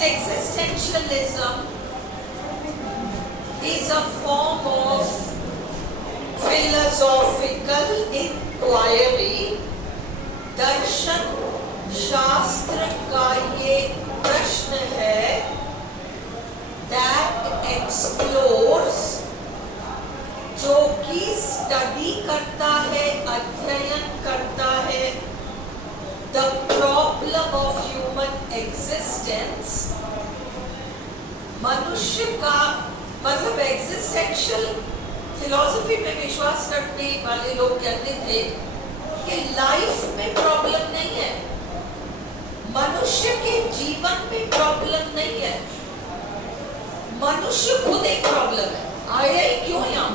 Existentialism is a form of philosophical inquiry. दर्शन शास्त्र का ये प्रश्न है that explores, जो कि स्टडी करता है, अध्ययन करता है the problem of human existence. मनुष्य का मतलब एग्जिस्टेंशियल फिलॉसफी में विश्वास करने वाले लोग कहते थे कि लाइफ में प्रॉब्लम नहीं है, मनुष्य के जीवन में प्रॉब्लम नहीं है, मनुष्य खुद एक प्रॉब्लम है। आया ही क्यों यहाँ?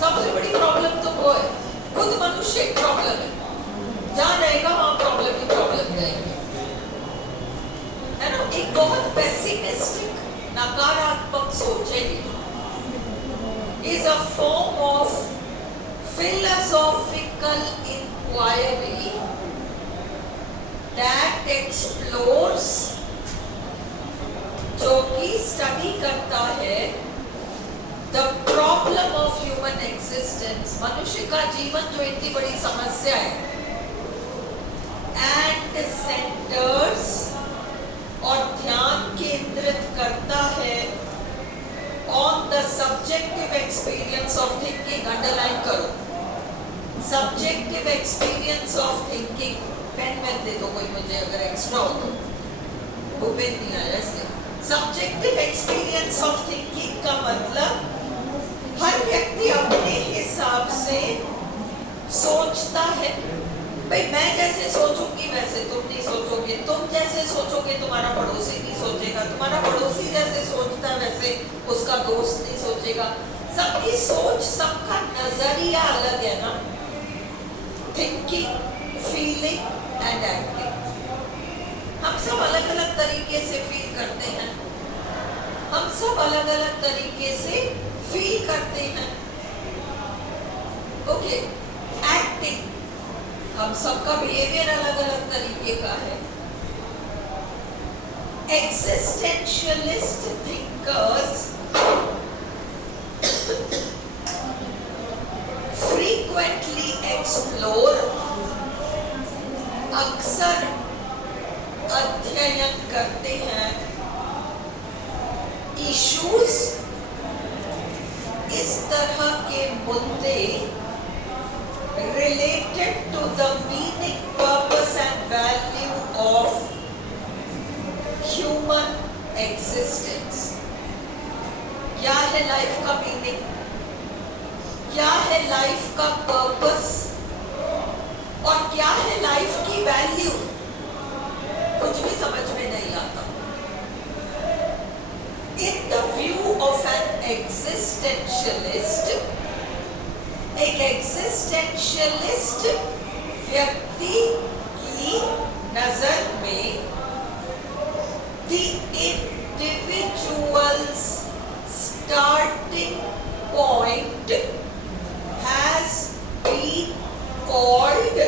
सबसे बड़ी प्रॉब्लम तो वो है, खुद मनुष्य एक प्रॉब्लम है। जहाँ रहेगा वहाँ प्रॉब्लम ही प्रॉब्लम रहेगी, है ना। एक बहुत पेसिमिस्टिक नकारात्मक सोचेगी is a form of philosophical inquiry that explores, जो कि स्टडी करता है the problem of human existence, मनुष्य का जीवन जो इतनी बड़ी समस्या है, and centers, और ध्यान केंद्रित करता है on the subjective experience of thinking. Underline करो, subjective experience of thinking. Pen दे दो कोई मुझे, अगर एक्स्ट्रा हो तो। वो पेन नहीं आया इसलिए। subjective experience of thinking का मतलब हर व्यक्ति अपने हिसाब से सोचता है। भाई मैं जैसे सोचूंगी वैसे तुम नहीं सोचोगे, तुम जैसे सोचोगे तुम्हारा पड़ोसी नहीं सोचेगा, तुम्हारा पड़ोसी जैसे सोचता है वैसे उसका दोस्त नहीं सोचेगा। सबकी सोच, सबका नजरिया अलग है ना। थिंकिंग, फीलिंग एंड एक्टिंग, हम सब अलग अलग तरीके से फील करते हैं, हम सब अलग अलग तरीके से फील करते हैं। ओके, एक्टिंग, हम सबका बिहेवियर अलग अलग तरीके का है। Existentialist thinkers frequently explore, अक्सर अध्ययन करते हैं इश्यूज, इस तरह के मुद्दे related to the meaning, purpose and value of human existence. क्या है लाइफ का मीनिंग, क्या है लाइफ का पर्पस, और क्या है लाइफ की वैल्यू, कुछ भी समझ में नहीं आता। In the view of an existentialist, एक एग्जिस्टेंशियलिस्ट व्यक्ति की नजर में the individual's starting point has been called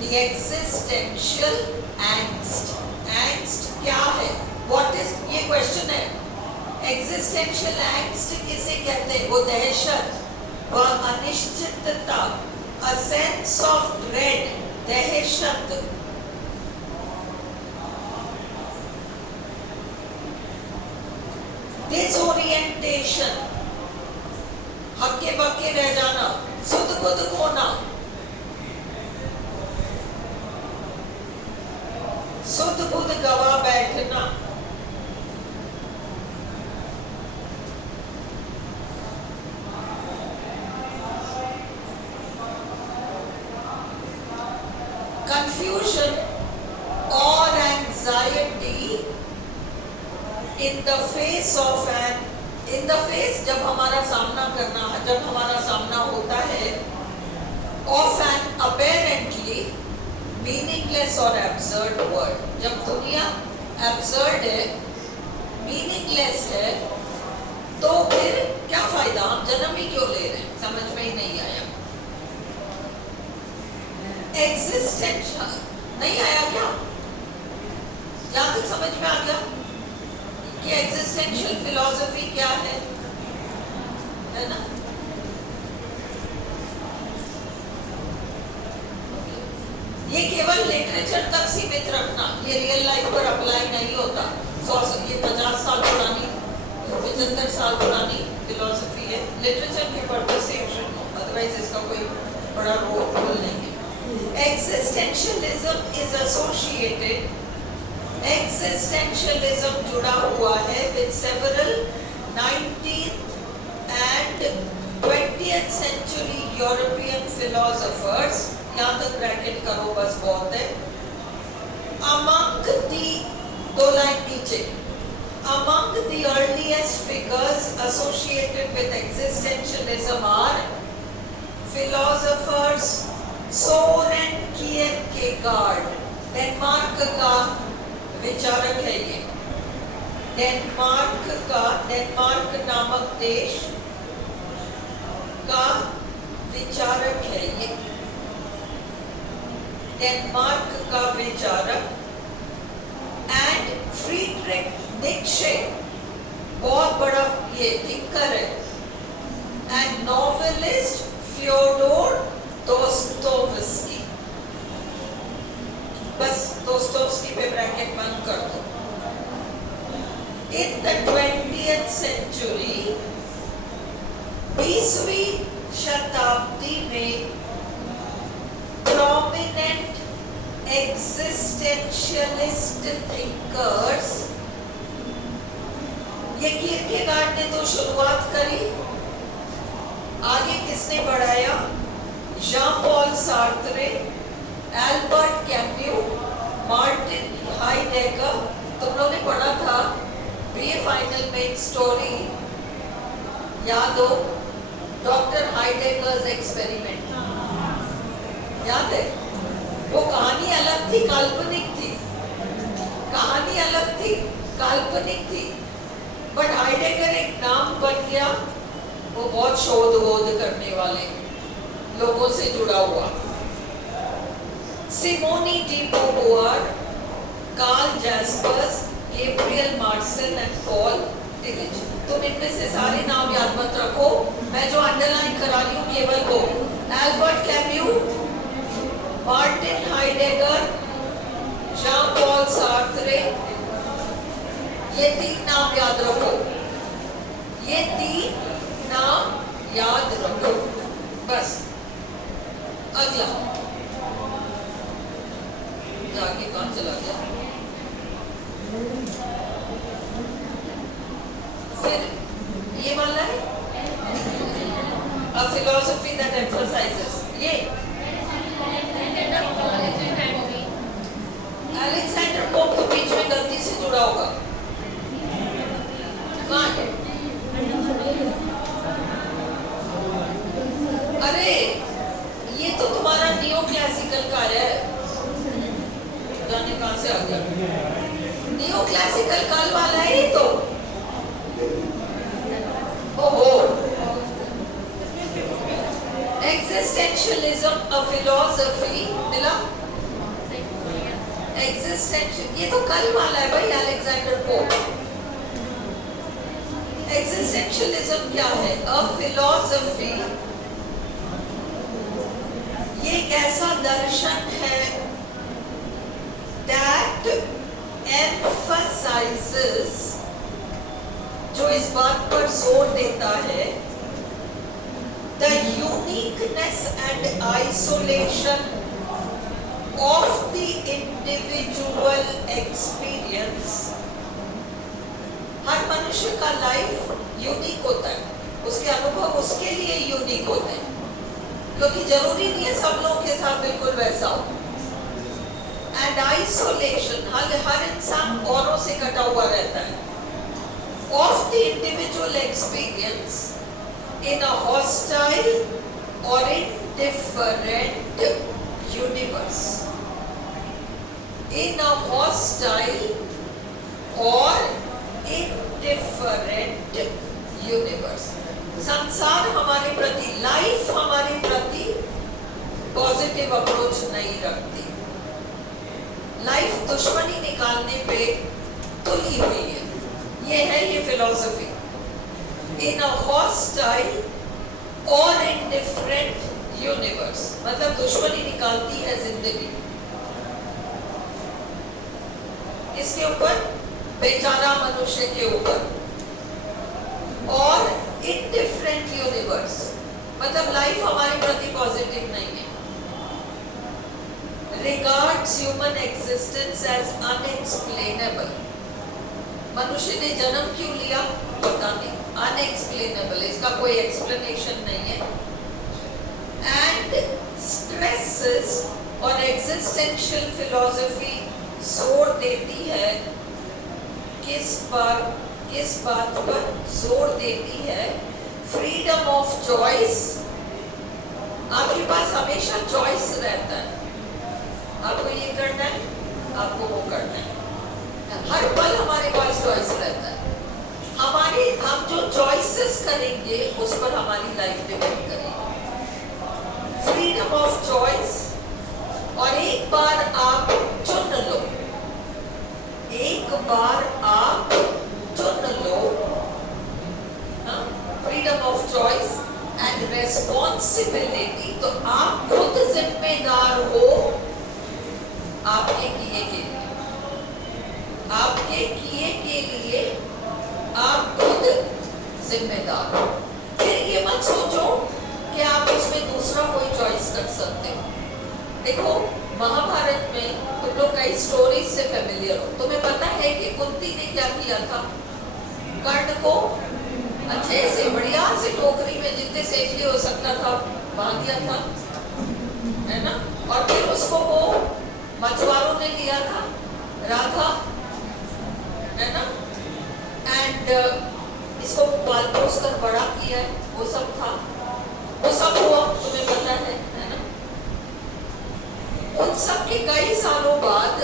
the existential angst. angst क्या है? What is, ये क्वेश्चन है। existential angst किसे कहते हैं? वो दहशत, वह अनिश्चितता, a sense of dread, दहशत। disorientation, हक्के बक्के रह जाना, सुध बुध खोना, सुध बुध गवा बैठना, confusion or anxiety in the face of an, in the face जब हमारा सामना करना, जब हमारा सामना होता है of an apparently meaningless or absurd world, जब दुनिया absurd है, meaningless है, तो फिर क्या फायदा, हम जन्म ही क्यों ले रहे हैं, समझ में ही नहीं आया। एग्जिस्टेंस नहीं आया क्या? जहाँ तक समझ समझ में आ गया कि एग्जिस्टेंशियल फिलॉसफी क्या है ना? ये केवल लिटरेचर तक सीमित रखना, ये रियल लाइफ पर अप्लाई नहीं होता। ये 50 साल पुरानी 75 साल पुरानी फिलॉसफी है, लिटरेचर के पर्पस से अदरवाइज इसका कोई बड़ा रोल नहीं है। एग्जिस्टेंशियलिज्म इज एसोसिएटेड, एग्जिस्टेंशियलिज्म जुड़ा हुआ है with several 19th and 20th century European philosophers, यहाँ तक ब्रैकेट करो बस बहुत है। Among the, दो लाइन नीचे, among the earliest figures associated with existentialism are philosophers Søren Kierkegaard, Denmark का विचारक है ये, डेनमार्क नामक देश का विचारक है ये, डेनमार्क का विचारक। एंड फ्रीडरिक नीत्शे, बहुत बड़ा ये थिंकर है। एंड नॉवेलिस्ट फ्योडोर दोस्तोवस्की, बस दोस्तोवस्की पे ब्रैकेट बंद कर दो। इन द 20th century, 20वीं शताब्दी में prominent existentialist thinkers, ये किरकेगार्ड ने तो शुरुआत करी, आगे किसने बढ़ाया? Jean Paul Sartre, Albert Camus, Martin Heidegger. तुम लोगों ने पढ़ा था बीए फाइनल में एक स्टोरी याद हो, डॉक्टर हाइडेगर्स एक्सपेरिमेंट याद है? वो कहानी अलग थी, काल्पनिक थी, कहानी अलग थी, काल्पनिक थी, बट हाइडेगर एक नाम बन गया, वो बहुत शोध करने वाले लोगों से जुड़ा हुआ। Simone de Beauvoir, Karl Jaspers, Gabriel Marcel and Paul Tillich. तुम इनमें से सारे नाम याद मत रखो, मैं जो अंडरलाइन करा रही हूँ केवल वो, Albert Camus, Martin Heidegger, Jean Paul Sartre, ये 3 नाम याद रखो, ये 3 नाम याद रखो बस। अगला आगे कहाँ चला गया? फिर ये वाला है a philosophy that emphasizes, ये अलेक्जेंडर पोप तो बीच में गलती से जुड़ा होगा, कहाँ है? अरे ये तो तुम्हारा नियो क्लासिकल का है, जाने कहाँ से आ गया? नियो क्लासिकल काल वाला है ये तो। ओहो, एक्जिस्टेंशियलिज्म अ फिलॉसफी मिला, एक्जिस्टेंशियल, ये तो कल वाला है भाई, अलेक्जेंडर पोप। एक्जिस्टेंशियलिज्म क्या है? अ फिलॉसफी, ये एक ऐसा दर्शन है that emphasizes, जो इस बात पर जोर देता है, the uniqueness and isolation of the individual experience। हर मनुष्य का लाइफ यूनिक होता है, उसके अनुभव उसके लिए यूनिक होते हैं, क्योंकि जरूरी नहीं है सब लोगों के साथ बिल्कुल वैसा हो। एंड आइसोलेशन, हर इंसान औरों से कटा हुआ रहता है, of the individual experience in a hostile और indifferent universe, in a hostile or indifferent universe। संसार हमारे प्रति, लाइफ हमारे प्रति पॉजिटिव अप्रोच नहीं रखती। लाइफ दुश्मनी निकालने पे तुली हुई है। ये है ये फिलॉसफी। इन अ हॉस्टाइल और इंडिफरेंट यूनिवर्स, मतलब दुश्मनी निकालती है जिंदगी किसके ऊपर? बेचारा मनुष्य के ऊपर। और इंडिफरेंट यूनिवर्स मतलब लाइफ हमारे प्रति पॉजिटिव नहीं है। Regards human existence as unexplainable. मनुष्य ने जन्म क्यों लिया पता नहीं, अनएक्सप्लेनेबल, इसका कोई एक्सप्लेनेशन नहीं है। एंड स्ट्रेसेस और एग्जिस्टेंशियल फिलॉसफी जोर देती है किस बात पर जोर देती है? Freedom of choice. आपके पास हमेशा चॉइस रहता है, आपको ये करना है, आपको वो करना है, हर पल हमारे पास चॉइस रहता है। हम जो चॉइसेस करेंगे उस पर हमारी लाइफ डिपेंड करेगी। Freedom of choice. और एक बार आप चुन लो, एक बार आप चुन लो, freedom of choice and responsibility, तो आप खुद जिम्मेदार हो आपके किए के लिए। आपके किए के लिए आप खुद जिम्मेदार हो। फिर ये मत सोचो कि आप इसमें दूसरा कोई चॉइस कर सकते हो। देखो महाभारत में तुम लोग कई स्टोरीज से फेमिलियर हो। तुम्हें पता है कि कुंती ने क्या किया था? कर्ण को अच्छे से बढ़िया से टोकरी में जितने सेफली हो सकता था बांध दिया था, है ना? और फिर उसको वो मछुआरों ने लिया था, राधा, है ना? एंड इसको पाल पोस कर बड़ा किया है, वो सब था, वो सब हुआ, तुम्हें पता है ना? उन सब के कई सालों बाद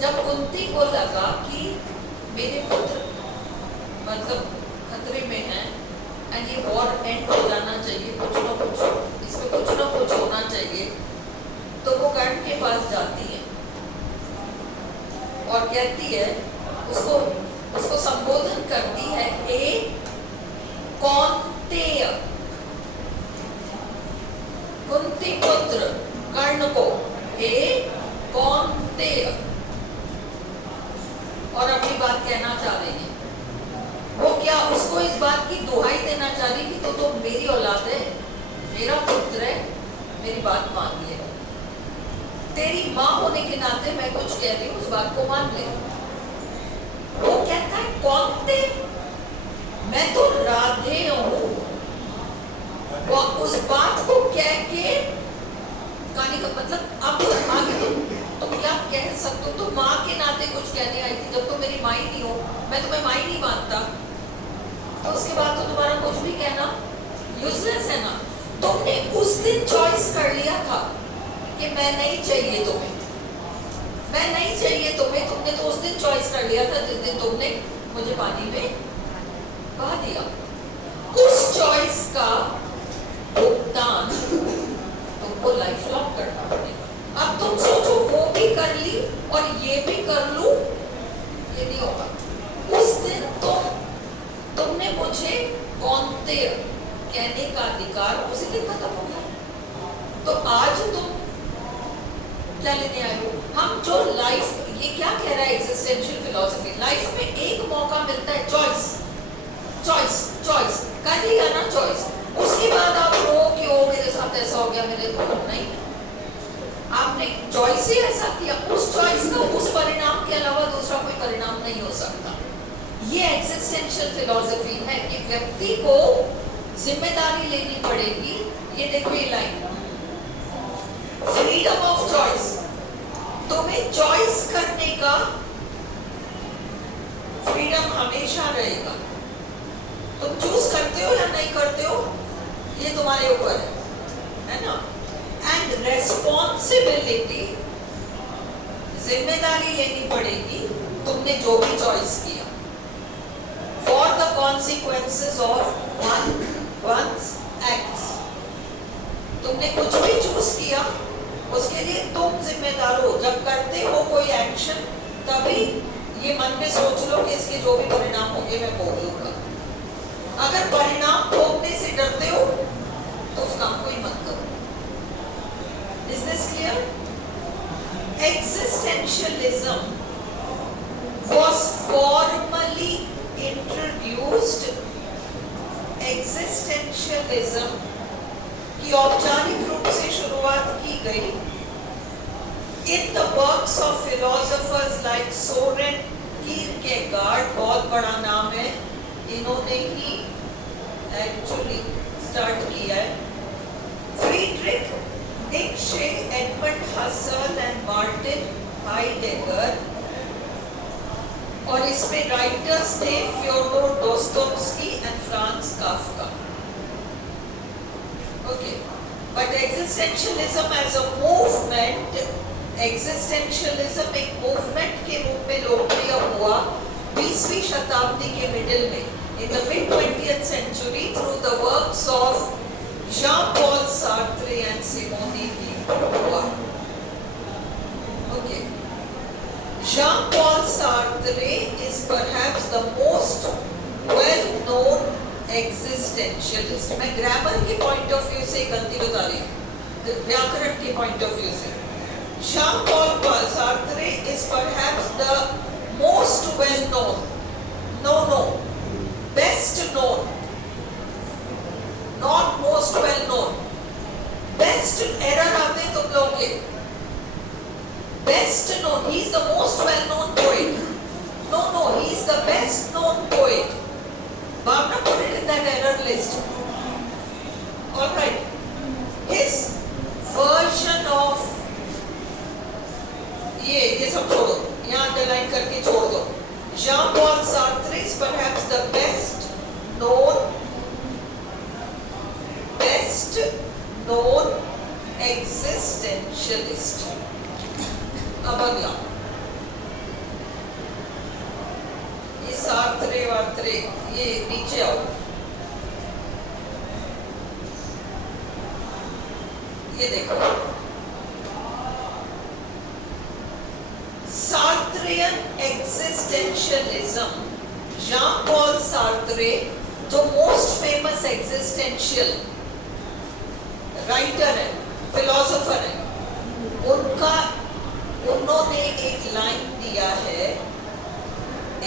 जब कुंती को लगा कि मेरे पुत्र मतलब खतरे में है एंड ये वॉर एंड हो जाना चाहिए, कुछ ना कुछ इसमें कुछ ना कुछ होना चाहिए, तो वो कर्ण के पास जाती है और कहती है, उसको संबोधन करती है, हे कौन्तेय, कुंती पुत्र कर्ण को, हे कौन्तेय, और अपनी बात कहना चाह रही है। वो क्या उसको इस बात की दुहाई देना चाह रही कि तो मेरी औलाद है, मेरा पुत्र है, मेरी बात मान ले, तेरी माँ होने के नाते मैं कुछ कह रही हूँ, उस बात को मान ले। वो कहता है कौन्ते, मैं तो राधे हूँ, उस बात को कह के कहानी का मतलब अब आगे तुम क्या कह सकते हो? तुम माँ के नाते कुछ कहने आई थी, जब तुम मेरी माँ ही नहीं हो, मैं तुम्हें माँ ही नहीं मानता, तो उसके बाद तो तुम्हारा कुछ भी कहना यूजलेस है ना। तुमने उस दिन चॉइस कर लिया था कि मैं नहीं चाहिए तुम्हें, मैं नहीं चाहिए तुम्हें, तुमने तो उस दिन चॉइस कर लिया था जिस दिन तुमने मुझे पानी में बहा दिया। उस चॉइस का भुगतान तुमको लाइफ लॉन्ग करना पड़ेगा। अब तुम सोचो वो भी कर ली और ये भी कर लूं, ये नहीं होगा। उस दिन तुमने मुझे कौन्ते कहने का अधिकार उसी दिन खत्म हो गया। तो आज तुम क्या लेने आए हो? हम जो लाइफ, ये क्या कह रहा है एग्जिस्टेंशियल फिलॉसफी, लाइफ में एक मौका मिलता है, चॉइस चॉइस चॉइस कर लिया ना चॉइस, उसके बाद आप रो कि ओ मेरे साथ ऐसा हो गया, मेरे को नहीं, आपने चॉइस ही ऐसा किया, उस चॉइस का उस परिणाम के अलावा दूसरा कोई परिणाम नहीं हो सकता। ये एग्जिस्टेंशियल फिलॉसफी है कि व्यक्ति को जिम्मेदारी लेनी पड़ेगी। ये देखो ये लाइन, फ्रीडम ऑफ चॉइस, तुम्हें चॉइस करने का फ्रीडम हमेशा रहेगा। तुम चूज करते हो या नहीं करते हो ये तुम्हारे ऊपर है ना। एंड रेस्पॉन्सिबिलिटी, जिम्मेदारी लेनी पड़ेगी तुमने जो भी चॉइस किया, for the consequences of one's acts. तुमने कुछ भी चूज किया उसके लिए तुम जिम्मेदार हो। जब करते हो कोई एक्शन तभी ये मन में सोच लो कि इसके जो भी परिणाम होंगे मैं भोग लूंगा। अगर परिणाम भोगने से डरते हो तो उस काम को ही मत करो। Is this clear? Existentialism was formally introduced. Existentialism की औपचारिक रूप से शुरुआत की गई in the works of philosophers like Soren Kierkegaard, बहुत बड़ा नाम है, इन्होंने ही एक्चुअली स्टार्ट किया है, Friedrich Nietzsche, Edmund Husserl and Martin Heidegger, और इसमें राइटर्स थे Fyodor Dostoevsky and Franz Kafka. Okay, but existentialism as a movement, existentialism एक मूवमेंट के रूप में लोकप्रिय हुआ 20वीं शताब्दी के मिडिल में, in the mid 20th century through the works of Jean-Paul Sartre and Simone de Beauvoir. Okay, Jean-Paul Sartre is perhaps the most well-known existentialist. मैं ग्रामर के पॉइंट ऑफ व्यू से गलती बता रही हूँ, व्याकरण के पॉइंट ऑफ व्यू से। Jean-Paul Sartre is perhaps the most well-known, best known, not most well-known, best error आते हैं तुम लोग के, best known, he is the most well-known poet. No, he is the best known poet. Bhavna, put it in that error list. All right, his version of ये सब छोड़ो, यहाँ underline करके छोड़ दो। Jean-Paul Sartre is perhaps the best known existentialist. अब अगला, ये सार्त्रे वार्त्रे, ये नीचे आओ, ये देखो, Sartrean existentialism, Jean-Paul Sartre जो मोस्ट फेमस एक्जिस्टेंशियल राइटर है, फिलोसोफर है, उन्होंने एक लाइन दिया है,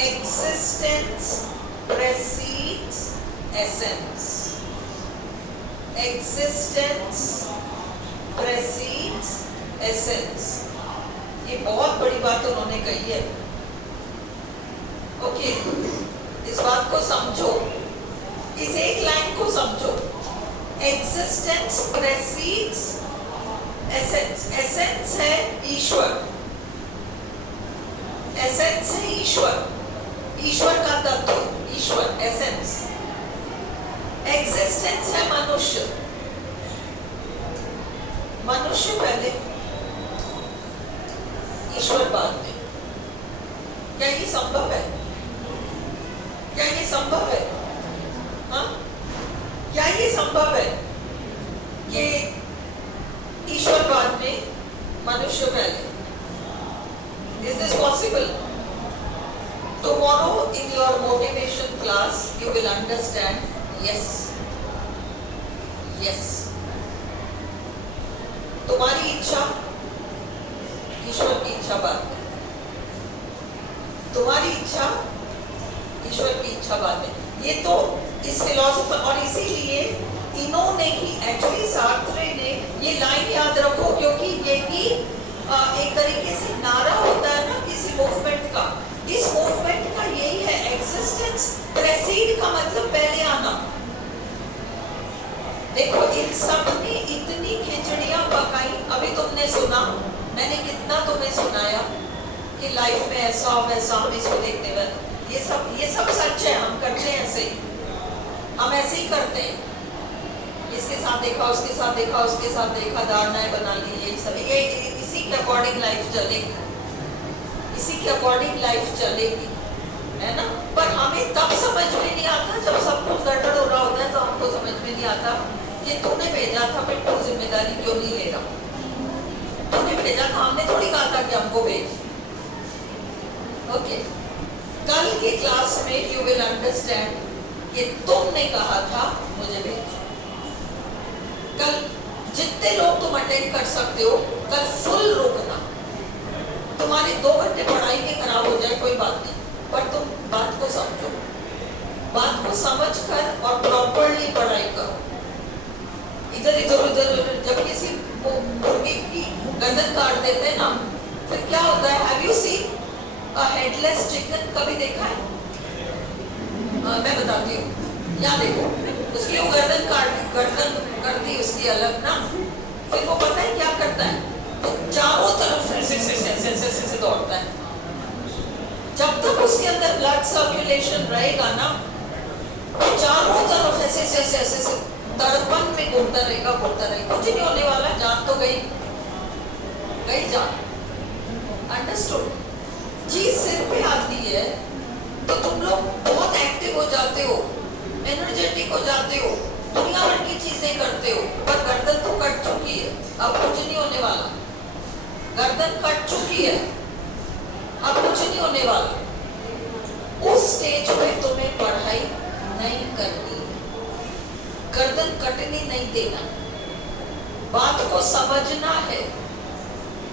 एक्जिस्टेंस प्रेसीड्स एसेंस, एक्जिस्टेंस प्रेसीड्स एसेंस। ये बहुत बड़ी बात उन्होंने कही है। ओके, इस बात को समझो, इस एक लाइन को समझो, एग्जिस्टेंस प्रेसीड्स एसेंस। एसेंस है ईश्वर, एसेंस है ईश्वर, ईश्वर का तत्व, ईश्वर एसेंस। एग्जिस्टेंस है मनुष्य, मनुष्य पहले, ईश्वर बाद में। क्या ये संभव है? क्या ये संभव है? हाँ, क्या ये संभव है कि ईश्वर बाद में मनुष्य पहले? Is this possible? Tomorrow in your motivation class you will understand. Yes. तुम्हारी इच्छा, ईश्वर की इच्छा बाद में, तुम्हारी इच्छा, ईश्वर की इच्छा बाद में। ये तो इस फिलोसोफर, और इसीलिए इन्होंने ही, एक्चुअली सार्त्रे ने, ये लाइन याद रखो क्योंकि ये भी एक तरीके से नारा होता है ना किसी मूवमेंट का। इस मूवमेंट का यही है, एग्जिस्टेंस प्रेसीड का मतलब पहले आना। देखो इन सब ने इतनी खिचड़ियां पकाई, अभी तुमने सुना, मैंने कितना तुम्हें सुनाया कि लाइफ में ऐसा वैसा, हम इसको देखते हुए, ये सब सच है, हम करते हैं ऐसे ही, हम ऐसे ही करते हैं। इसके साथ देखा, उसके साथ देखा, उसके साथ देखा, धारणाएं बना ली, ये सब, ये इसी के अकॉर्डिंग लाइफ चलेगी, इसी के अकॉर्डिंग लाइफ चलेगी, है ना। पर हमें तब समझ में नहीं आता जब सब कुछ गड़बड़ हो रहा होता है, तो हमको समझ में नहीं आता कि तूने भेजा था, फिर तू जिम्मेदारी क्यों नहीं ले रहा? तूने भेजा था, हमने थोड़ी कहा था कि हमको भेज। ओके कल की क्लास में यू विल अंडरस्टैंड कि तुमने कहा था मुझे भेजो। कल जितने लोग तुम अटेंड कर सकते हो, कल फुल रुकना। तुम्हारे 2 घंटे पढ़ाई के खराब हो जाए कोई बात नहीं, पर तुम बात को समझो, बात को समझकर और प्रॉपर्ली पढ़ाई करो। इधर इधर उधर जब किसी मुर्गी की गर्दन काट देते हैं ना, फिर क्या होता है? Have you seen a headless chicken? कभी देखा है? मैं बताती हूँ, यहाँ देखो, उसकी वो गर्दन कर दी उसकी अलग ना, फिर वो पता है क्या करता है? तो चारों तरफ से दौड़ता है। जब तक उसके अंदर ब्लड सर्कुलेशन रहेगा ना, वो चारों तरफ ऐसे तड़पन में घूमता रहेगा। कुछ नहीं होने वाला, जान तो गई जान। अंडरस्टूड? चीज सिर पे आती है तो तुम लोग बहुत एक्टिव हो जाते हो, एनर्जेटिक हो जाते हो, दुनिया भर की चीजें करते हो, पर गर्दन तो कट चुकी है, अब कुछ नहीं होने वाला। गर्दन कट चुकी है, अब कुछ नहीं होने वाला। उस स्टेज पे तुम्हें पढ़ाई नहीं करनी, गर्दन कटनी नहीं देना, बात को समझना है।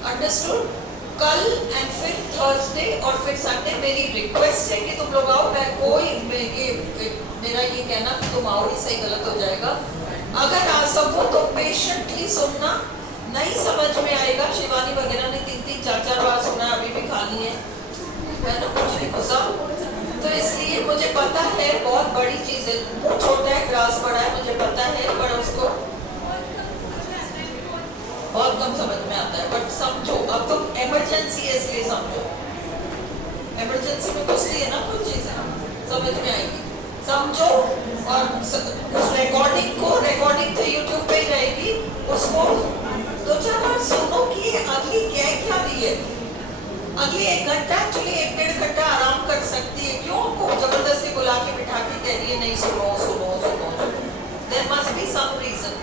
अंडरस्टूड? कल एंड फिर थर्सडे और फिर संडे मेरी रिक्वेस्ट है कि तुम लोग आओ। मेरा ये कहना कि तुम आओ ही सही, गलत हो जाएगा। अगर आ सको तो पेशेंटली सुनना, नहीं समझ में आएगा। शिवानी वगैरह ने 3-3, 4-4 बार सुना, अभी भी खानी है ना, कुछ नहीं घुसा। तो इसलिए मुझे पता है बहुत बड़ी चीज है, मुंह छोटा है ग्रास बड़ा है, मुझे पता है, पर उसको बहुत कम समझ में आता है। बट समझो, अब तुम इमरजेंसी है इसलिए समझो। इमरजेंसी में कुछ नहीं है ना, कुछ चीजें समझ में आएगी, समझो। और उस रिकॉर्डिंग तो यूट्यूब पे ही रहेगी, उसको 2-4 बार सुनो कि अगली क्या रही है। अगली 1 घंटा, एक्चुअली 1-1.5 घंटा आराम कर सकती है। क्यों आपको जबरदस्ती बुला के बिठा के कह रही है नहीं सुनो? There must be some reason.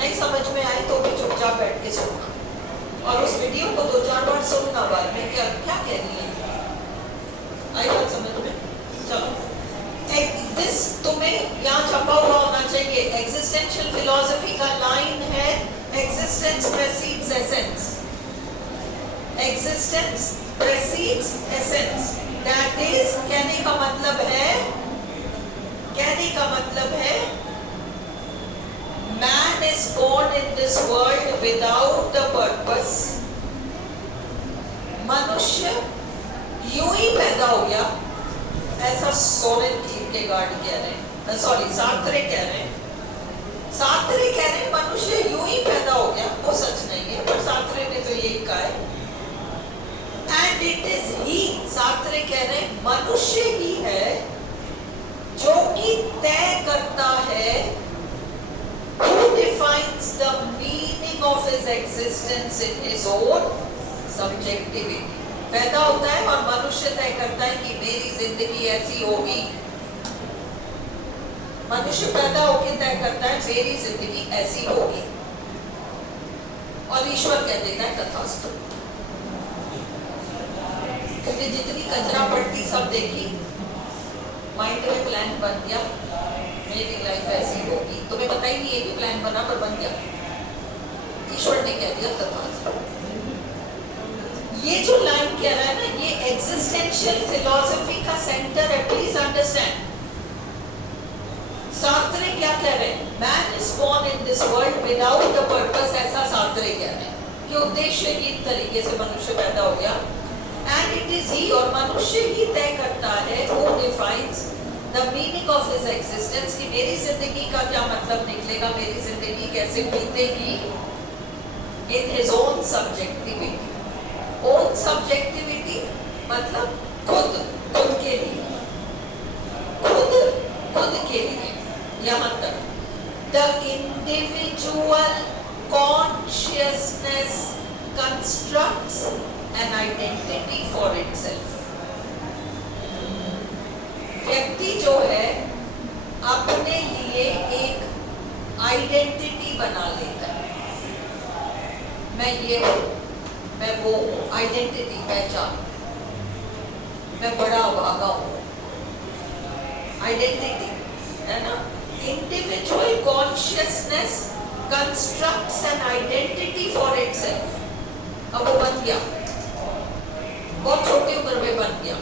नहीं समझ में आए तो भी चुपचाप बैठ के सुनना, और उस वीडियो को 2-4 बार सुनना बाद में क्या कह रही है। आई बात समझ में? चलो, दिस तुम्हें यहाँ छपा हुआ होना चाहिए। एग्जिस्टेंशियल फिलॉसफी का लाइन है, existence precedes essence. Existence precedes essence. That is, कहने का मतलब है man is born in this world without a purpose। मनुष्य यूं ही पैदा हो गया, ऐसा सोरेन कierkegaard कह रहे हैं, सार्त्रे कह रहे हैं मनुष्य यूं ही पैदा हो गया। वो सच नहीं है, पर सार्त्रे ने तो यही कहा है। एंड इट इज ही, सार्त्रे कह रहे हैं मनुष्य ही है जो कि तय करता है, who defines the meaning of his existence in his own subjectivity। पैदा होता है और मनुष्य तय करता है कि मेरी जिंदगी ऐसी होगी। मनुष्य पैदा होकर तय करता है मेरी जिंदगी ऐसी होगी, और ईश्वर कह देता है तथास्तु। क्योंकि जितनी कचरा पट्टी सब देखी, माइंड में प्लान बन गया, मेरी लाइफ ऐसी होगी। तुम्हें पता ही नहीं है कि प्लान बना, पर बन गया। ईश्वर ने कह दिया तथास्तु। ये जो लाइन कह रहा है ना, ये एग्जिस्टेंशियल फिलॉसफी का सेंटर है, प्लीज अंडरस्टैंड। सार्त्रे क्या कह रहे हैं? Man is born in this world without a purpose. ऐसा सार्त्रे कह रहे हैं कि उद्देश्यहीन तरीके से मनुष्य पैदा हो गया। एंड इट इज ही, और मनुष्य ही तय करता है, who defines the meaning of his existence, कि मेरी जिंदगी का क्या मतलब निकलेगा, मेरी जिंदगी कैसे बीतेगी, in his own subjectivity. Own subjectivity मतलब खुद के लिए, खुद के लिए। यहाँ तक the individual consciousness constructs an identity for itself. व्यक्ति जो है अपने लिए एक आइडेंटिटी बना लेता है। मैं ये हूँ, मैं वो हूँ, आइडेंटिटी, पहचान। मैं बड़ा भागा हूँ, आइडेंटिटी है ना। Individual consciousness constructs an identity for itself. अब वो बन गया, बहुत छोटी उम्र में बन गया,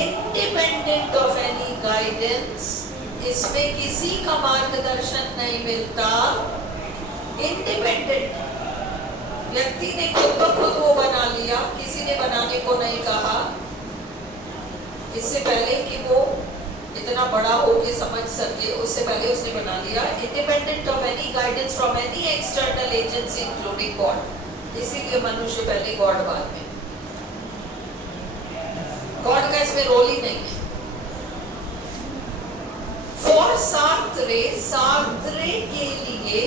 इंडिपेंडेंट ऑफ एनी गाइडेंस, इसमें किसी का मार्गदर्शन नहीं मिलता। इंडिपेंडेंट व्यक्ति ने खुद ब खुद वो बना लिया, किसी ने बनाने को नहीं कहा, इससे पहले कि वो इतना बड़ा हो के समझ सके, उससे पहले उसने बना लिया। Independent of any guidance from any external agency including God, इसीलिए मनुष्य पहले गॉड बाद में। गॉड का इसमें रोल ही नहीं है। फॉर सार्त्रे, सार्त्रे के लिए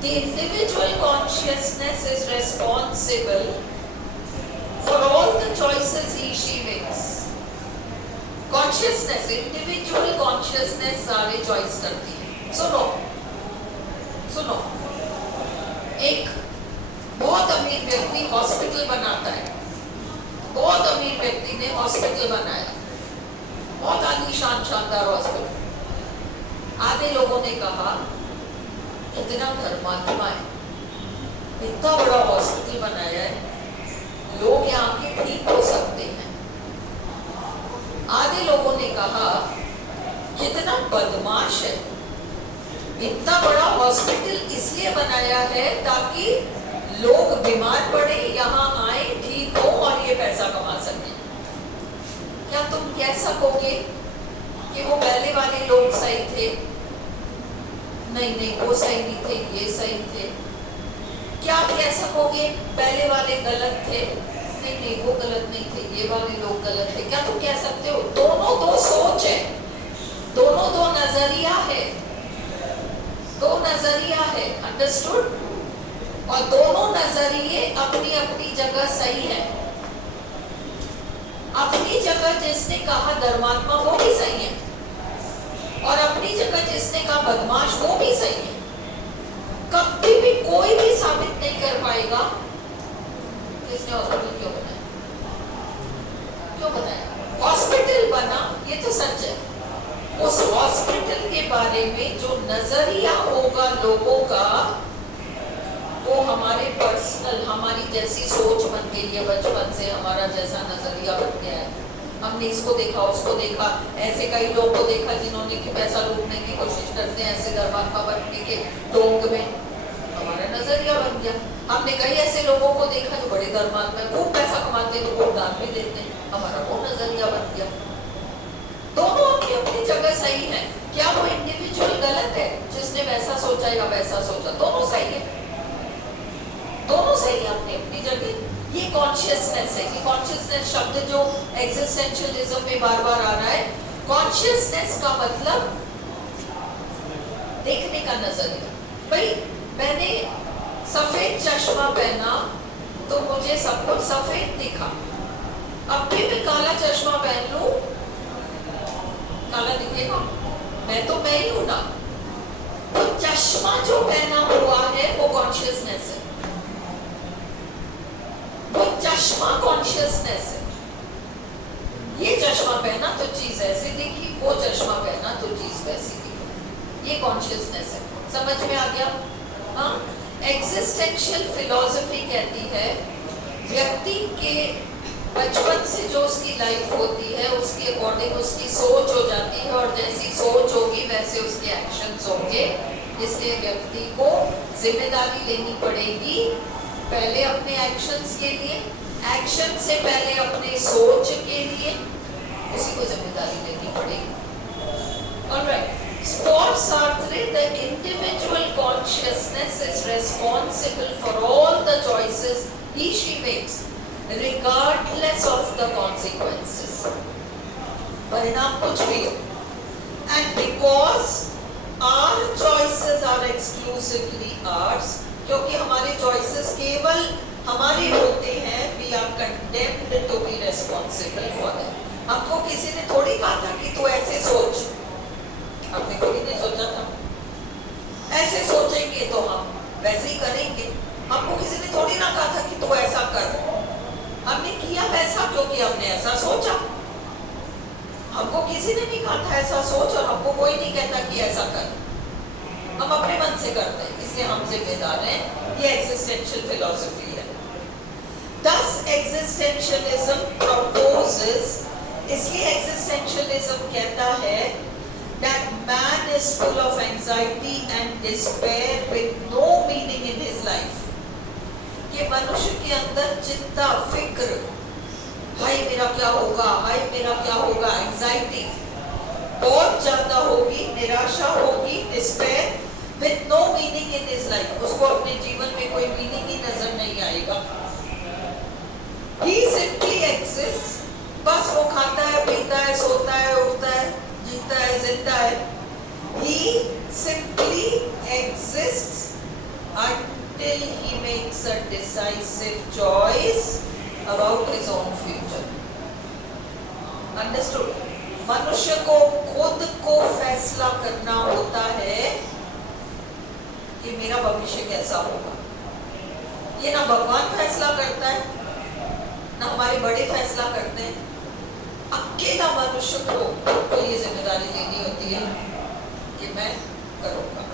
the individual consciousness is responsible for all the choices he she makes. Consciousness, individual consciousness सारे चॉइस करती है। सुनो सुनो, एक बहुत अमीर व्यक्ति हॉस्पिटल बनाता है, बहुत अमीर व्यक्ति ने हॉस्पिटल बनाया, बहुत आलीशान शानदार हॉस्पिटल। आधे लोगों ने कहा इतना धर्मात्मा है, इतना बड़ा हॉस्पिटल बनाया है, लोग यहाँ के ठीक हो सकते हैं। आधे लोगों ने कहा कितना बदमाश है, इतना बड़ा हॉस्पिटल इसलिए बनाया है ताकि लोग बीमार पड़े, यहाँ आए, ठीक हो और ये पैसा कमा सके। क्या तुम कह सकोगे कि वो पहले वाले लोग सही थे? नहीं नहीं, वो सही नहीं थे, ये सही थे। क्या कह सकोगे पहले वाले गलत थे? नहीं नहीं, वो गलत नहीं थे, ये वाले लोग गलत थे। क्या तुम कह सकते हो? दोनों दो सोच है, दोनों दो नजरिया है, दो नजरिया है, अंडरस्टूड? और दोनों नजरिए अपनी अपनी जगह सही है। अपनी जगह जिसने कहा धर्मात्मा वो भी सही है, और अपनी जगह जिसने कहा बदमाश वो भी सही है। कभी भी कोई भी साबित नहीं कर पाएगा किसने हॉस्पिटल क्यों बनाया, क्यों बनाया। हॉस्पिटल बना ये तो सच है, उस हॉस्पिटल के बारे में जो नजरिया होगा लोगों का, वो हमारे पर्सनल, हमारी जैसी सोच बन गई है, बचपन से हमारा जैसा नजरिया बन गया है। हमने इसको देखा, उसको देखा, ऐसे कई लोगों को देखा जिन्होंने कि पैसा लूटने की कोशिश करते हैं, ऐसे धर्मात्मा बनने के ढोंग में, हमारा नजरिया बन गया। हमने कई ऐसे लोगों को देखा जो बड़े धर्मात्मा है, खूब पैसा कमाते, तो वो दान भी देते हैं, हमारा वो नजरिया बन गया। दोनों अपनी अपनी जगह सही है। क्या वो इंडिविजुअल गलत है जिसने वैसा सोचा या वैसा सोचा? दोनों सही है, दोनों सही है अपनी अपनी जगह। ये कॉन्शियसनेस है। ये कॉन्शियसनेस शब्द जो एग्जिस्टेंशियलिज्म में बार बार आ रहा है, कॉन्शियसनेस का मतलब देखने का नजरिया। भाई मैंने सफेद चश्मा पहना तो मुझे सब कुछ सफेद दिखा, अब भी मैं काला चश्मा पहन लूं, काला दिखेगा? मैं तो मैं ही हूं ना। तो चश्मा जो पहना हुआ है वो कॉन्शियसनेस है, वो चश्मा कॉन्शियसनेस है। ये चश्मा पहना तो चीज ऐसी दिखी, वो चश्मा पहना तो चीज वैसी दिखी, ये कॉन्शियसनेस है। समझ में आ गया? हाँ, एग्जिस्टेंशियल फिलॉसफी कहती है व्यक्ति के बचपन से जो उसकी लाइफ होती है उसके अकॉर्डिंग उसकी सोच हो जाती है, और जैसी सोच होगी वैसे उसके एक्शंस होंगे। इसलिए व्यक्ति को जिम्मेदारी लेनी पड़ेगी पहले अपने एक्शंस के लिए, एक्शन से पहले अपने सोच के लिए, उसी को जिम्मेदारी लेनी पड़ेगी। Alright. For Sartre, the individual consciousness is responsible for all the choices he she makes, regardless of the consequences. परिणाम कुछ भी हो, and because our choices are exclusively ours, क्योंकि हमारे चॉइसेस केवल हमारे होते हैं, we are condemned to be responsible for them. हमको किसी ने थोड़ी कहा था कि तू ऐसे सोच, हमने कभी नहीं सोचा था। ऐसे सोचेंगे तो हम वैसे ही करेंगे। हमको किसी ने थोड़ी ना कहा था कि तू ऐसा कर, हमने किया वैसा क्योंकि कि हमने ऐसा सोचा, हमको किसी ने नहीं कहा था ऐसा सोच, और हमको कोई नहीं कहता कि ऐसा कर, हम अपने मन से करते हैं, इसलिए हम जिम्मेदार हैं। ये एग्जिस्टेंशियल फिलॉसफी है। Thus existentialism proposes, इसलिए existentialism कहता है that man is full of anxiety and despair with no meaning in his life, कि मनुष्य के अंदर चिंता, फिक्र, हाय मेरा क्या होगा, हाय मेरा क्या होगा, एंजाइटी बहुत ज्यादा होगी, निराशा होगी, despair with no meaning in his life, उसको अपने जीवन में कोई मीनिंग ही नजर नहीं आएगा। ही सिंपली एग्जिस्ट्स, बस वो खाता है, पीता है, सोता है, उठता है, जीता है, जिंदा है। He simply exists until he makes a decisive choice about his own future. Understood? मनुष्य को खुद को फैसला करना होता है कि मेरा भविष्य कैसा होगा। ये ना भगवान फैसला करता है, ना हमारे बड़े फैसला करते हैं। अकेला मनुष्य को ये जिम्मेदारी लेनी होती है कि मैं करूँगा।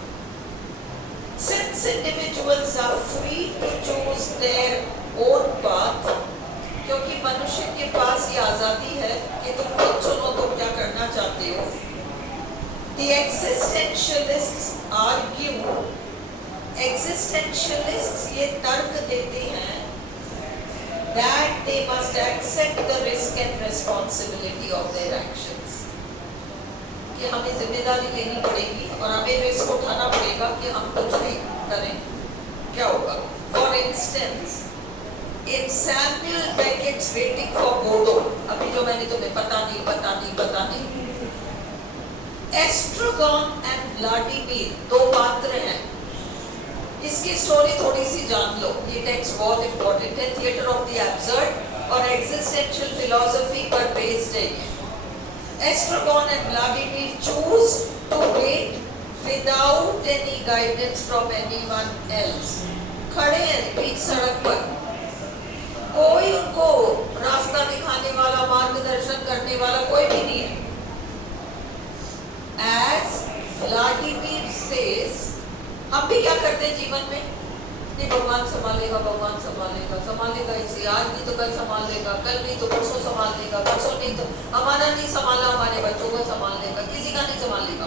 Since individuals are free to choose their own path, क्योंकि मनुष्य के पास ये आजादी है कि तुम खुद चुनो तुम क्या करना चाहते हो। The existentialists argue, existentialists ये तर्क देते हैं that they must accept the risk and responsibility of their actions, कि हमें जिम्मेदारी लेनी पड़ेगी और हमें रिस्क उठाना पड़ेगा कि हम कुछ भी करें, क्या होगा। For instance in Samuel Beckett's Waiting for Godot, अभी जो मैंने तुम्हें पता नहीं, एस्ट्रोगॉन एंड व्लादिमीर दो पात्र हैं। इसकी स्टोरी थोड़ी सी जान लो, ये टेक्स्ट बहुत इंपॉर्टेंट है। थिएटर ऑफ द एब्सर्ड और एग्जिस्टेंशियल फिलॉसफी पर बेस्ड है ये। Estragon and Vladimir choose to wait without any guidance from anyone else. खड़े हैं बीच सड़क पर, कोई उनको रास्ता दिखाने वाला, मार्गदर्शन करने वाला कोई भी नहीं है। As Vladimir says, हम भी क्या करते हैं जीवन में, नहीं भगवान संभालेगा इसे, आज नहीं तो कल संभाल लेगा, कल नहीं तो परसों संभाल लेगा, परसों नहीं तो हमारा नहीं संभाला, हमारे बच्चों का संभाल लेगा, किसी का नहीं संभाल लेगा।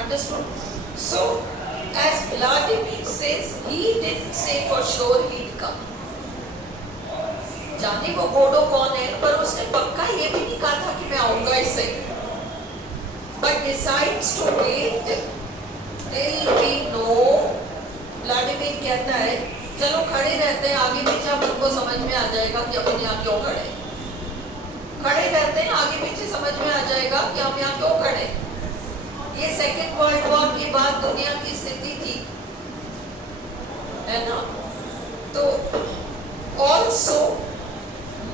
Understood? So, as Vladimir says, he didn't say for sure he'd come. जाने वो गोडो कौन है, पर उसने पक्का ये भी नहीं कहा था कि मैं आऊंगा इसे। But decides to wait till we know. Vladimir कहता है चलो खड़े रहते हैं, आगे पीछे हमको समझ में आ जाएगा कि अपन यहाँ क्यों खड़े। खड़े रहते हैं, आगे पीछे समझ में आ जाएगा कि हम यहाँ क्यों खड़े। ये सेकेंड वर्ल्ड वॉर के बाद दुनिया की स्थिति थी, है ना। तो also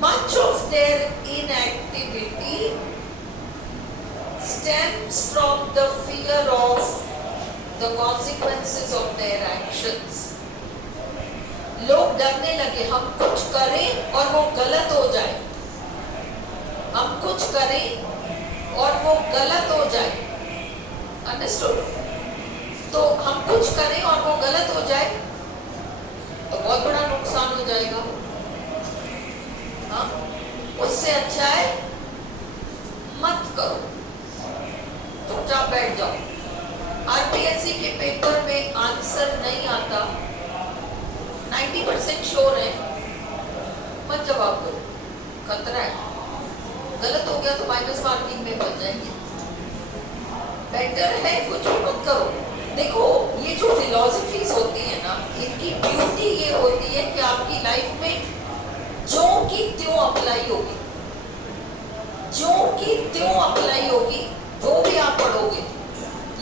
much of their inactivity stems from the fear of the consequences of their actions. लोग डरने लगे हम कुछ करें और वो गलत हो जाए, हम कुछ करें और वो गलत हो जाए। अंडरस्टूड? तो हम कुछ करें और वो गलत हो जाए तो बहुत बड़ा नुकसान हो जाएगा। हाँ, उससे अच्छा है मत करो, चुपचाप बैठ जाओ। आरपीएससी के पेपर में आंसर नहीं आता, 90% श्योर है, मत जवाब दो, खतरा है। गलत हो गया तो माइनस मार्किंग में बच जाएंगे। बेटर है कुछ भी मत करो। देखो ये जो फिलॉसफीज होती है ना, इनकी ब्यूटी ये होती है कि आपकी लाइफ में जो की त्यों अप्लाई होगी, जो की त्यों अप्लाई होगी, जो भी आप पढ़ोगे।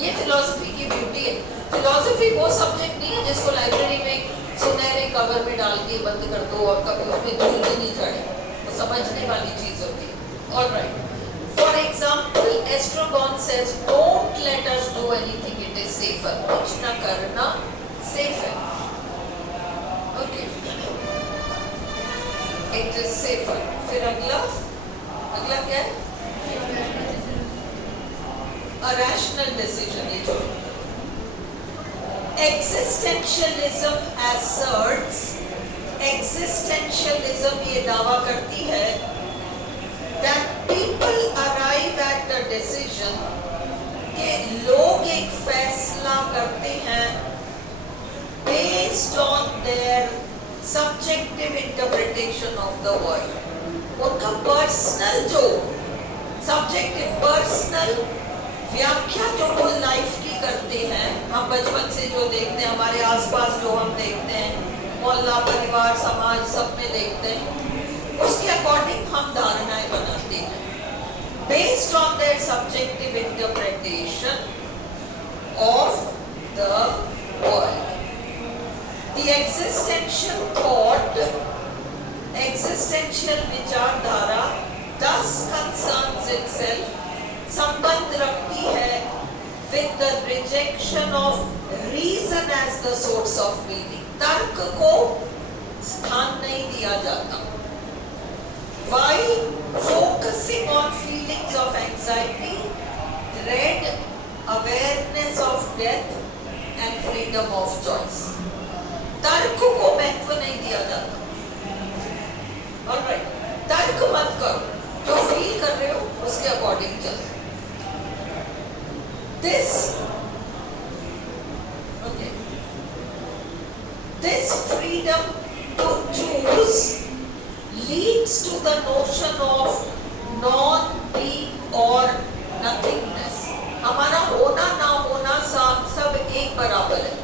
ये फिलॉसफी की ब्यूटी है। फिलॉसफी वो सब्जेक्ट नहीं है जिसको लाइब्रेरी में सुनहरे कवर में डाल के बंद कर दो और कभी उसमें धूल भी नहीं चढ़े, वो समझने वाली चीज होती है। Alright, for example Estragon says don't let us do anything, it is safer. कुछ ना करना सेफ है। Okay, It is safer. फिर अगला क्या है? A rational decision. ये जो existentialism asserts, existentialism ये दावा करती है that people arrive at the decision कि लोग एक फैसला करते हैं based on their subjective interpretation of the world. उनका पर्सनल जो subjective पर्सनल व्याख्या जो वो लाइफ की करते हैं, हम बचपन से जो देखते हैं, हमारे आसपास जो हम देखते हैं, मोहल्ला, परिवार, समाज, सब में देखते हैं, उसके अकॉर्डिंग हम धारणाएं बनाते हैं based on their subjective interpretation of the world. The existential thought, existential विचारधारा thus concerns itself, संबंध रखती है with the rejection of reason as the source of meaning. तर्क को स्थान नहीं दिया जाता. Why? Focusing on feelings of anxiety, dread, awareness of death and freedom of choice. तर्क को महत्व नहीं दिया जाता. Alright, तर्क मत करो, जो फील कर रहे हो उसके अकॉर्डिंग चलो. This freedom to choose leads to the notion of non-being or nothingness. हमारा होना ना होना सब एक बराबर है.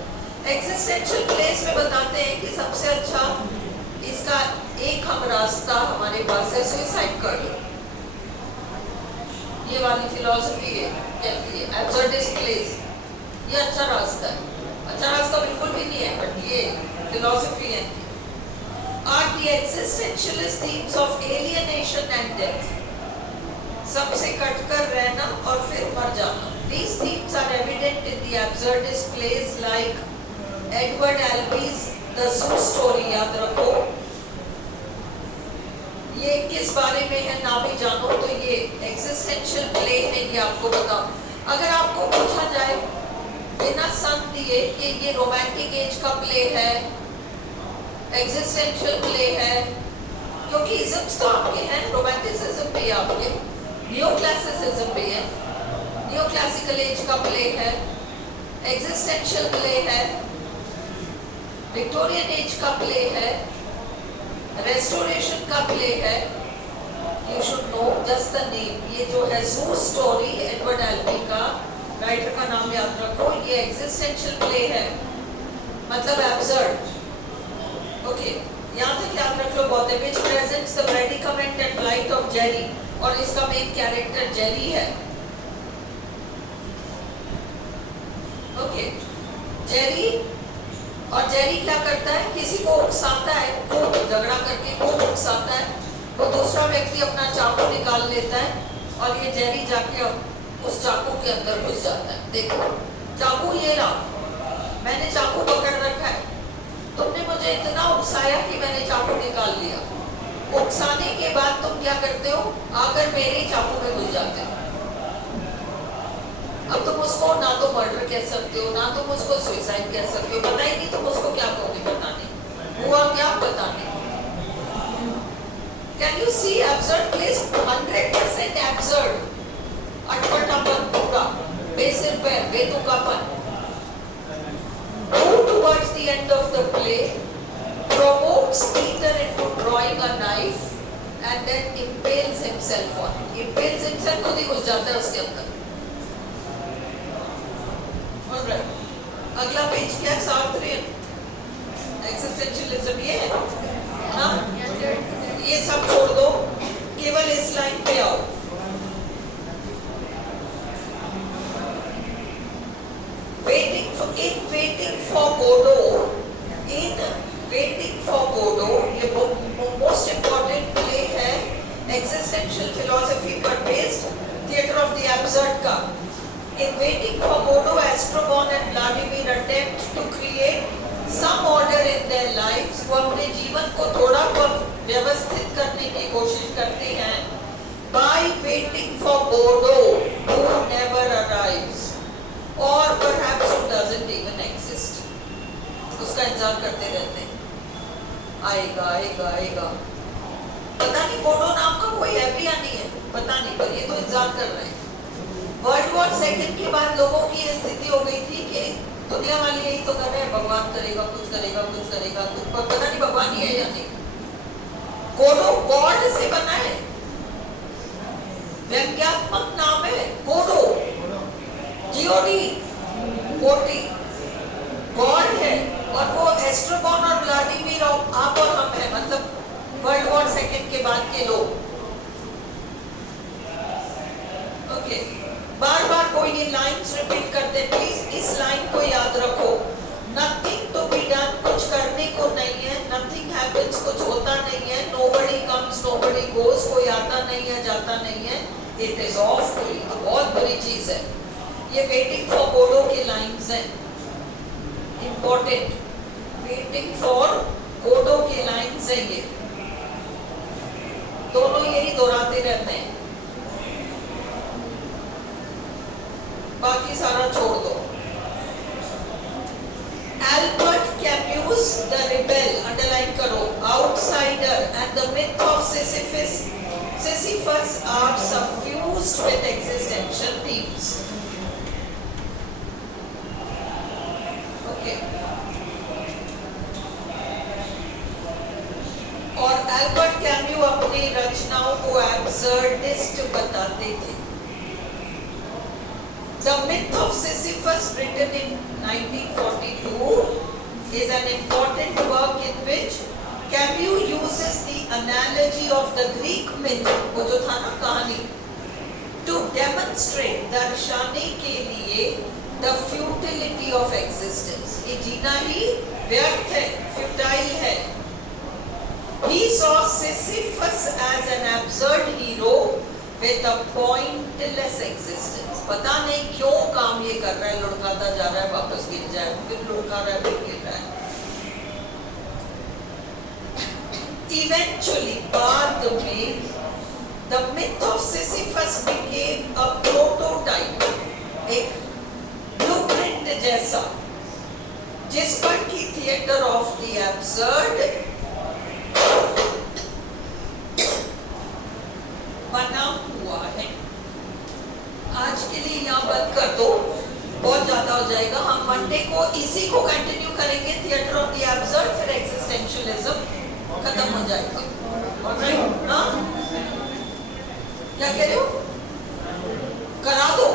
Existential place में बताते हैं कि सबसे अच्छा इसका एक हम रास्ता हमारे पास है, सुसाइड कर लो. ये वाली फिलॉसफी है, कहती है एब्सर्डिस्ट प्लेस, ये अच्छा रास्ता है. अच्छा रास्ता बिल्कुल भी नहीं है, बट ये फिलॉसफी है. Are the existentialist themes of alienation and death. सबसे कटकर रहना और फिर मर जाना. These themes are evident in the absurdist plays like Edward Albee's The Zoo Story. याद रखो, ये किस बारे में है ना भी जानो तो ये एग्जिस्टेंशियल प्ले है. ये आपको बताओ, अगर आपको पूछा जाए बिना सन दिए कि ये रोमांटिक एज का प्ले है, एग्जिस्टेंशियल प्ले है, क्योंकि इज्म्स तो आपके हैं, रोमांटिसिज्म भी आपके, न्यू क्लासिसिज्म भी है, न्यू क्लासिकल एज का प्ले है, एग्जिस्टेंशियल प्ले है, विक्टोरियन एज का प्ले है, रेस्टोरेशन का प्ले है. You should know just the name. ये जो है ज़ू स्टोरी, एडवर्ड एल्बी का, राइटर का नाम याद रखो. ये एग्जिस्टेंशियल प्ले है, मतलब एब्सर्ड. ओके, यहाँ तक याद रख लो बहुत है. Which presents the predicament and plight of Jerry, और इसका मेन कैरेक्टर जेरी है. ओके, जेरी, और जेरी क्या करता है, किसी को उकसाता है, खूब झगड़ा करके खूब उकसाता है, वो दूसरा व्यक्ति अपना चाकू निकाल लेता है और ये जेरी जाके उस चाकू के अंदर घुस जाता है. देखो चाकू ये रहा, मैंने चाकू पकड़ रखा है, तुमने मुझे इतना उकसाया कि मैंने चाकू निकाल लिया. उकसाने के बाद तुम क्या करते हो, आकर मेरे चाकू में घुस जाते हो. अब तुम उसको ना तो मर्डर कह सकते हो, ना तुम उसको सुसाइड कह सकते हो. पता ही नहीं तुम उसको क्या कहोगे, बताने हुआ क्या बताने. Can you see absurd place, 100% absurd, अटपटापन पूरा, बेसिर पैर, बेतुकापन. Who towards the end of the play provokes Peter into drawing a knife and then impales himself on it. Impales himself खुद ही घुस जाता है उसके अंदर. Alright. अगला पेज क्या है, सार्त्रियन एक्सिस्टेंशियलिज्म. ये है हाँ, ये सब छोड़ दो, केवल इस लाइन पे आओ. waiting for Godot, ये मोस्ट इम्पोर्टेंट प्ले है एक्सिस्टेंशियल फिलोसफी पर based, theatre of the absurd का. In Waiting for Godot, Astragon and Vladimir attempt to create some order in their lives. वो अपने जीवन को थोड़ा बहुत व्यवस्थित करने की कोशिश करते हैं by waiting for Godot who never arrives or perhaps who doesn't even exist. उसका इंतजार करते रहते हैं, आएगा आएगा आएगा। पता नहीं गोडो नाम का कोई है भी या नहीं है, पता नहीं, पर ये तो इंतजार कर रहे हैं। वर्ल्ड वॉर सेकंड के बाद लोगों की ये स्थिति हो गई थी कि दुनिया वाले यही तो कर रहे हैं, भगवान करेगा कुछ करेगा कुछ करेगा कुछ, पर पता नहीं भगवान ही है या नहीं। गोडो गॉड से बना है, व्यंग्यात्मक नाम है गोडो, जीओडी कोटी, गॉड है, और वो एस्ट्रोगॉन और व्लादिमीर आप और हम है, मतलब वर्ल्ड वॉर सेकंड के बाद के लोग। ओके, बार बार कोई ये लाइन्स रिपीट करते, प्लीज इस लाइन को याद रखो, नथिंग टू बी डन, कुछ करने को नहीं है, नथिंग हैपेंस, कुछ होता नहीं है, नोबडी कम्स नोबडी गोज, कोई आता नहीं है जाता नहीं है, इट इज ऑफुल, तो बहुत बुरी चीज है। ये वेटिंग फॉर गोडो के लाइन्स हैं, इंपॉर्टेंट, वेटिंग फॉर गोडो के लाइन्स हैं ये, दोनों यही दोहराते रहते हैं, बाकी सारा छोड़ दो। Albert Camus the rebel, underline करो, outsider and the myth of Sisyphus are suffused with existential themes. Okay, और एल्बर्ट कैम्यू अपनी रचनाओं को एब्सर्डिस्ट बताते थे। The myth of Sisyphus, written in 1942, is an important work in which Camus uses the analogy of the Greek myth, वो जो था ना कहानी, to demonstrate, दर्शाने के लिए the futility of existence, ये जीना ही व्यर्थ है, futile है। He saw Sisyphus as an absurd hero with a pointless existence. पता नहीं क्यों काम ये कर रहा है, लुढ़काता जा रहा है, वापस गिर जाए, फिर लुढ़का रहा है, फिर गिर रहा है। Eventually, बाद में, the myth of Sisyphus became a prototype, एक blueprint जैसा, जिस पर कि theatre of the absurd बना हुआ है। आज के लिए यहाँ बंद कर दो, बहुत ज्यादा हो जाएगा। हम मंडे को इसी को कंटिन्यू करेंगे, थिएटर ऑफ द एब्सर्ड, फिर एक्जिस्टेंशियलिज्म खत्म हो जाएगा। ऑलराइट ना, क्या कह रहे हो, करा दो।